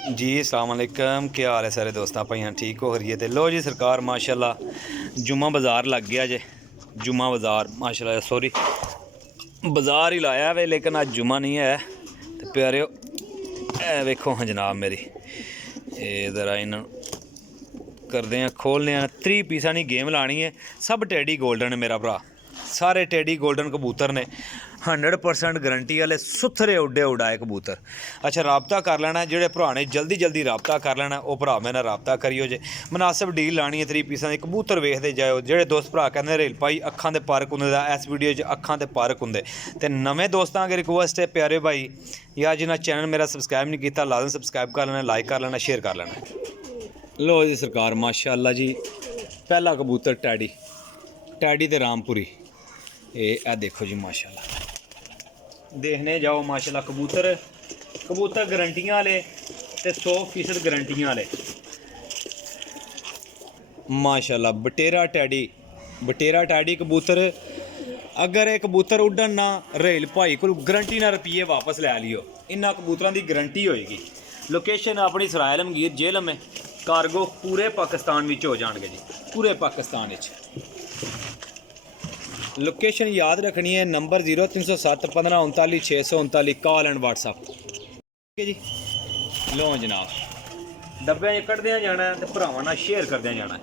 जी अस्सलाम वालेकुम, क्या हाल है सारे दोस्तों भाइयां, ठीक हो खरीए। तो लो जी सरकार माशाल्लाह जुम्मा बाज़ार लग गया जे। जुम्मा बाज़ार माशाल्लाह सॉरी बाज़ार ही लाया वे, लेकिन अज जुम्मा नहीं है। तो प्यारे ए वेखो हाँ जनाब मेरी ज़रा इन करते हैं खोलने 3 पीसा की गेम लानी है। सब टेडी गोल्डन है मेरा भरा, सारे टेडी गोल्डन कबूतर ने 100% गारंटी वाले सुथरे उड्डे उड़ाए कबूतर। अच्छा रबता कर लेना, जोड़े भरा ने जल्दी जल्दी रबता कर लेना वो भरा मेरे रबता करियो जे। मुनासिब डील लानी है 3 पीसा की। कबूतर वेखते जाओ, जोड़े दोस्त भरा कहते रेल भाई अखां दे पार्क होंगे, इस वीडियो च अखां दे पार्क होंगे। तो नवे दोस्तों अगर रिक्वेस्ट है प्यारे भाई या जिन्हें चैनल मेरा सबसक्राइब नहीं किया लाजम सबसक्राइब कर लेना, लाइक कर लेना, शेयर कर लेना। लो जी सरकार माशाल्लाह जी, पहला कबूतर टैडी टैडी ते रामपुरी। ए देखो जी माशाल्लाह, देखने जाओ माशाल्लाह कबूतर कबूतर गारंटियां वाले ते 100% गारंटियां वाले माशाल्लाह। बटेरा टैडी कबूतर। अगर ये कबूतर उड्डन ना रेल भाई को गारंटी ना रुपये वापस लै लियो, इन्ना कबूतरों की गारंटी होएगी। लोकेशन अपनी सराय आलमगीर जेल में, कार्गो पूरे पाकिस्तान में हो जाएंगे जी, पूरे पाकिस्तान। लोकेशन याद रखनी है, नंबर 0307 15 39 639, कॉल एंड व्हाट्सअप। ठीक है जी। लो जनाब डब्बे कटद्या जाना है तो भरावां नाल शेयर करद्या जाना है।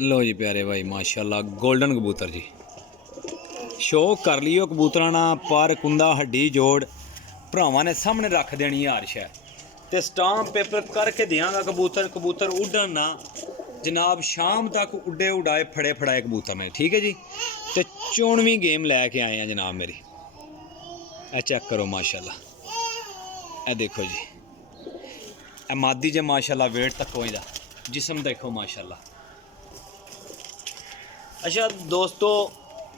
लो जी प्यारे भाई माशाल्लाह गोल्डन कबूतर जी, शौक कर लियो कबूतरां ना, पर कुंदा हड्डी जोड़ भरावां ने सामने रख देनी है हर शै। तो स्टाम्प पेपर करके देंगा कबूतर, कबूतर उड्डन ना जनाब शाम तक उड्डे उड़ाए फड़े फड़ाए कबूतर ने। ठीक है जी। तो 94वीं गेम लैके आए हैं जनाब मेरी। ए चेक करो माशाल्लाह, ए देखो जी ए मादी जे माशाल्लाह, वेट तक हो जिसम देखो माशाल्लाह। अच्छा दोस्तों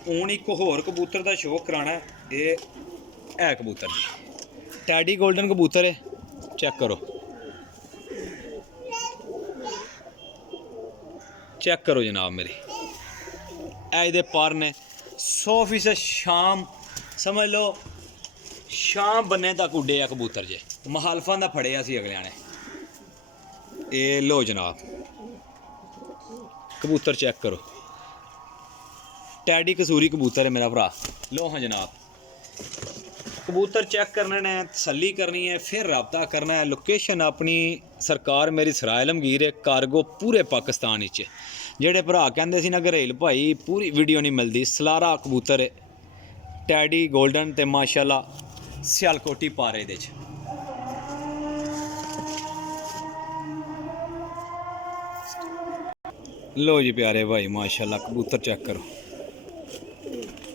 हूँ एक होर कबूतर का शौक कराना है, ये है कबूतर जी टैडी गोल्डन कबूतर है। चेक करो चेक करो जनाब मेरी, ए पर ने 100% शाम समझ लो शाम बन्ने तक उड्डे आ कबूतर जे, महालफा का फड़िया सी अगलिया ने। ए लो जनाब कबूतर चेक करो, टैडी कसूरी कबूतर है मेरा भरा। लो हाँ जनाब कबूतर चेक करने ने, तसल्ली करनी है, फिर रबता करना है। लोकेशन अपनी सरकार मेरी सराय आलमगीर है, कार्गो पूरे पाकिस्तान। जेड़े भरा कहते सी ना घरेल भाई पूरी वीडियो नहीं मिलती, सलारा कबूतर है टैडी गोल्डन ते माशाल्लाह सियालकोटी पारे दे। लो जी प्यारे भाई माशाल्लाह कबूतर चेक करो,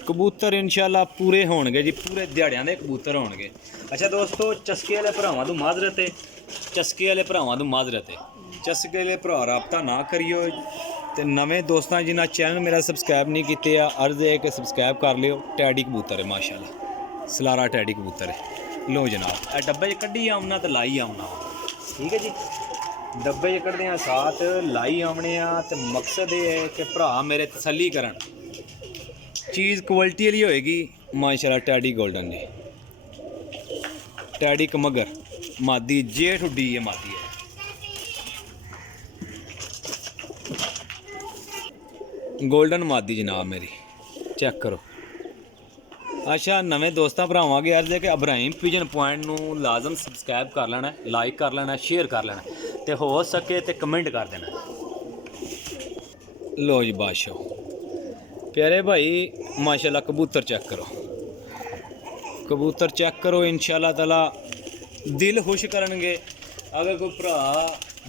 कबूतर इंशाल्लाह पूरे होणगे जी, पूरे दिहाड़ियां दे कबूतर होणगे। अच्छा दोस्तों चस्के वाले भरावां तों माजरत है, चस्के वाले भरावां तों माजरत है, चस्के वाले भरा रबता ना करियो। तो नवे दोस्तों जिन्हें चैनल मेरा सबसक्राइब नहीं किया अर्ज है कि सबसक्राइब कर लियो। टैडी कबूतर है माशाल्लाह, सलारा टैडी कबूतर है। लो जनाब ए डब्बे कड्ढी आमना तो लाई आमना, ठीक है जी। डब्बे कड्ढदे साथ लाई आमने तो मकसद ये है कि भरा मेरे तसल्ली करन, चीज़ क्वालिटी वाली होएगी माशाल्लाह। टैडी गोल्डन जी टैडी कमगर मादी जेठ उड्डी है मादी है। गोल्डन मादी जनाब मेरी चेक करो। अच्छा नवे दोस्तों भरावां अगे अर्ज है कि इब्राहिम पिजन पॉइंट नू लाजम सबसक्राइब कर लेना, लाइक कर लेना, शेयर कर लेना, तो हो सके तो कमेंट कर देना। लो जी बादशाह प्यारे भाई माशाल्लाह कबूतर चेक करो, कबूतर चेक करो इंशाल्लाह ताला दिल खुश करनगे। अगर कोई भरा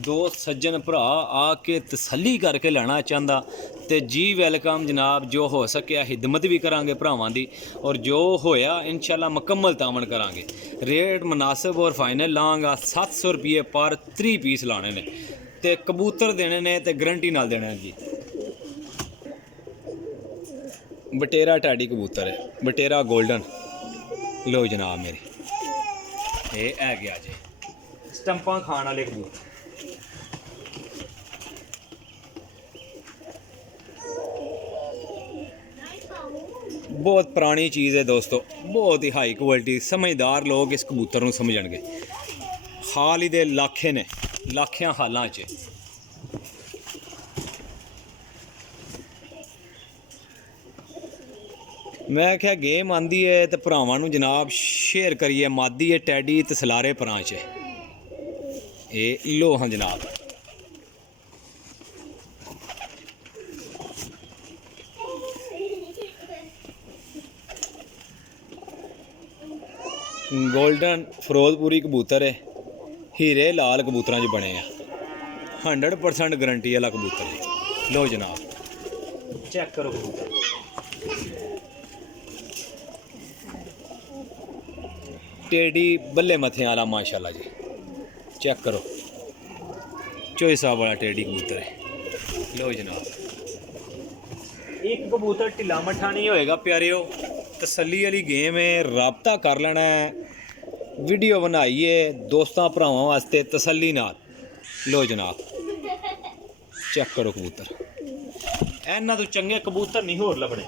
दोस्त सज्जन भरा आके तसल्ली करके लेना चाहता तो जी वेलकम जनाब, जो हो सके हिदमत भी करांगे भरावां दी, और जो होया इंशाल्लाह मुकम्मल तामन करांगे। रेट मुनासिब और फाइनल लाँगा 700 रुपये पर 3 पीस लाने ने, ते कबूतर देने ने ते गारंटी नाल देने जी। बटेरा टैडी कबूतर है, बटेरा गोल्डन। लो जनाब मेरी ये है गया जी स्टंपा खाने वाले कबूतर। बहुत पुरानी चीज़ है दोस्तों, बहुत ही हाई क्वालिटी। समझदार लोग इस कबूतर नूं समझणगे। हाल ही दे लाखे ने, लाखियां हालां च मैं क्या गेम आंदी है तो भरावां नूं जनाब शेयर करिए। मादी है टैडी ते सलारे परां च ये लो हाँ जनाब। गोल्डन फिरोजपुरी कबूतर है, हीरे लाल कबूतर च बने आ। 100% गारंटी वाला कबूतर है। लो जनाब चेक करो कबूतर, टेडी बल्ले मथे वाला माशाल्लाह जी। चेक करो चोई साहब वाला टेडी कबूतर है। लो जनाब एक कबूतर ढिला मट्ठा नहीं होएगा प्यारियो। तसल्ली वाली गेम है, राबता कर लेना है, वीडियो बनाइए दोस्तों भरावां वास्ते तसल्ली नाल। लो जनाब चेक करो कबूतर, इन्हां तो चंगे कबूतर नहीं होर लभणे,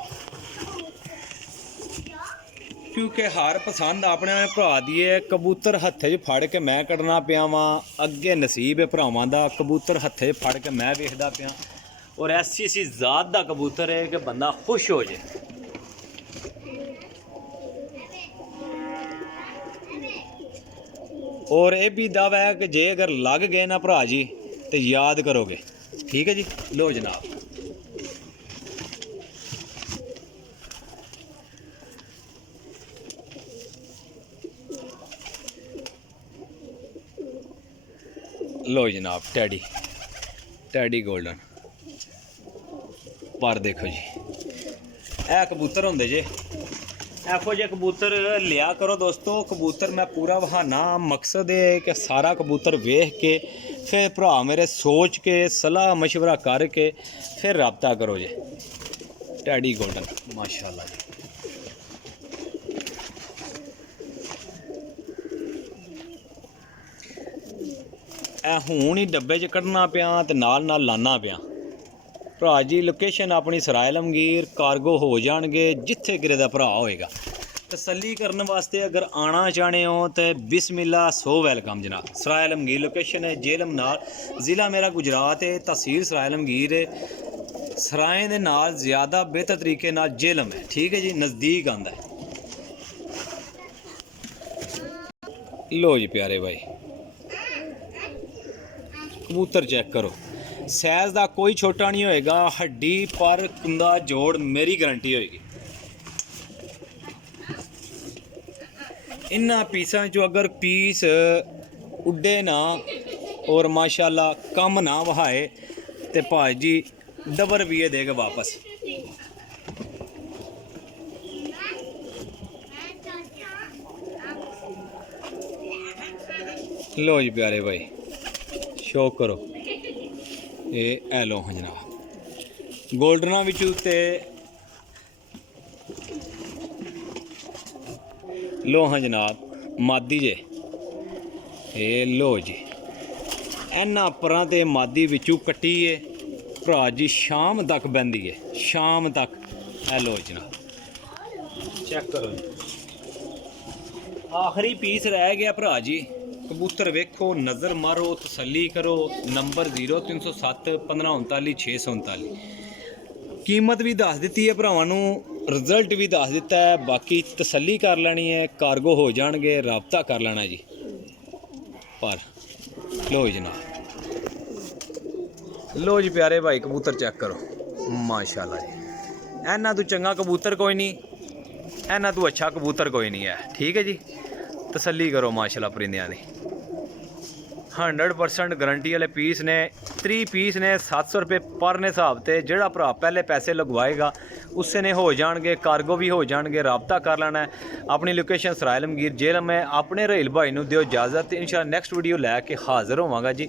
क्योंकि हार पसंद अपने भरा दी है। कबूतर हत्थे च फड़ के मैं कड्ढना पिया वां, अगे नसीब है भरावां दा। कबूतर हत्थे च फड़ के मैं वेखदा पिया, और ऐसी ऐसी ज़ात दा कबूतर है कि बंदा खुश हो जाए। और ये भी दावा है कि जे अगर लग गए ना भरा जी तो याद करोगे। ठीक है जी। लो जनाब लो जनाब टैडी, टैडी गोल्डन पर देखो जी ए कबूतर होंदे जे। एहो जे कबूतर लिया करो दोस्तों। कबूतर मैं पूरा बहाना, मकसद है कि सारा कबूतर वेख के फिर भरा मेरे सोच के सलाह मशवरा करके फिर रब्ता करो जे। टैडी गोल्डन माशाल्लाह जी। हूँ ही डब्बे च कड्ढना पिया ते नाल नाल लाना पिया। भरा जी लोकेशन अपनी सराय आलमगीर, कार्गो हो जाएंगे जिथे किरे दा भरा होएगा। तसल्ली करने वास्ते अगर आना चाहते हो तो बिस्मिल्ला सो वेलकम जनाब। सराय आलमगीर लोकेशन है, जेलम नाल, ज़िला मेरा गुजरात है, तहसील सराय आलमगीर है। सराय दे नाल ज़्यादा बेहतर तरीके नाल जेलम है। ठीक है जी, नज़दीक आंदा है। लो जी प्यारे भाई कबूतर चेक करो, सैज का कोई छोटा नहीं होएगा। हड्डी पर कुंदा जोड़ मेरी गारंटी होएगी। इन्हां पीसां चो अगर पीस उड्डे ना और माशाल्लाह कम ना वहाए तो भाजी डबल रुपये देगा वापस। लो जी प्यारे भाई शो करो ये एलो हाँ जनाब गोल्डना विचू ते लो हाँ जनाब मादी जे। ये लो जी इन्हां परां ते मादी विचू कट्टी है भरा जी, शाम तक बहती है, शाम तक। ए लो जनाब चेक करो जी, आखिरी पीस रह गया भरा जी। कबूतर वेखो, नज़र मारो, तसल्ली करो। नंबर 0307 1539 639। कीमत भी दस दी है भरावां नूं, रिजल्ट भी दस दिता है। बाकी तसल्ली कर लेनी है, कार्गो हो जाएंगे, राबता कर लेना जी। पर लो जनाब, लो जी प्यारे भाई कबूतर चेक करो माशाल्लाह जी। इन्हां तू चंगा कबूतर कोई नहीं, इन्हां तू अच्छा कबूतर कोई नहीं है। ठीक है जी, तसल्ली करो माशाल्लाह परिंदियां दी। 100% गारंटी वाले पीस ने, 3 पीस ने 700 रुपये पर ने हिसाब से। जोड़ा भरा पहले पैसे लगवाएगा उससे ने हो जाएंगे, कार्गो भी हो जाएंगे, राबता कर लेना है। अपनी लोकेशन सराय आलमगीर जेलम है। अपने रहेल भाई नूं दिओ इजाजत, इंशाअल्लाह नेक्स्ट वीडियो लैके हाज़र होवांगा जी।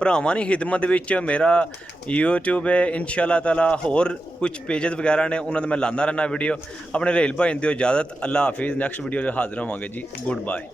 भरावां दी खिदमत विच मेरा यूट्यूब है इंशाअल्लाह ताला, होर कुछ पेजेस वगैरह ने उन्होंने मैं लाना रहना वीडियो। अपने रहेल भाई नूं दिओ इजाजत, अल्लाह हाफिज़। नेक्स्ट वीडियो हाज़र होवांगे जी। Good bye.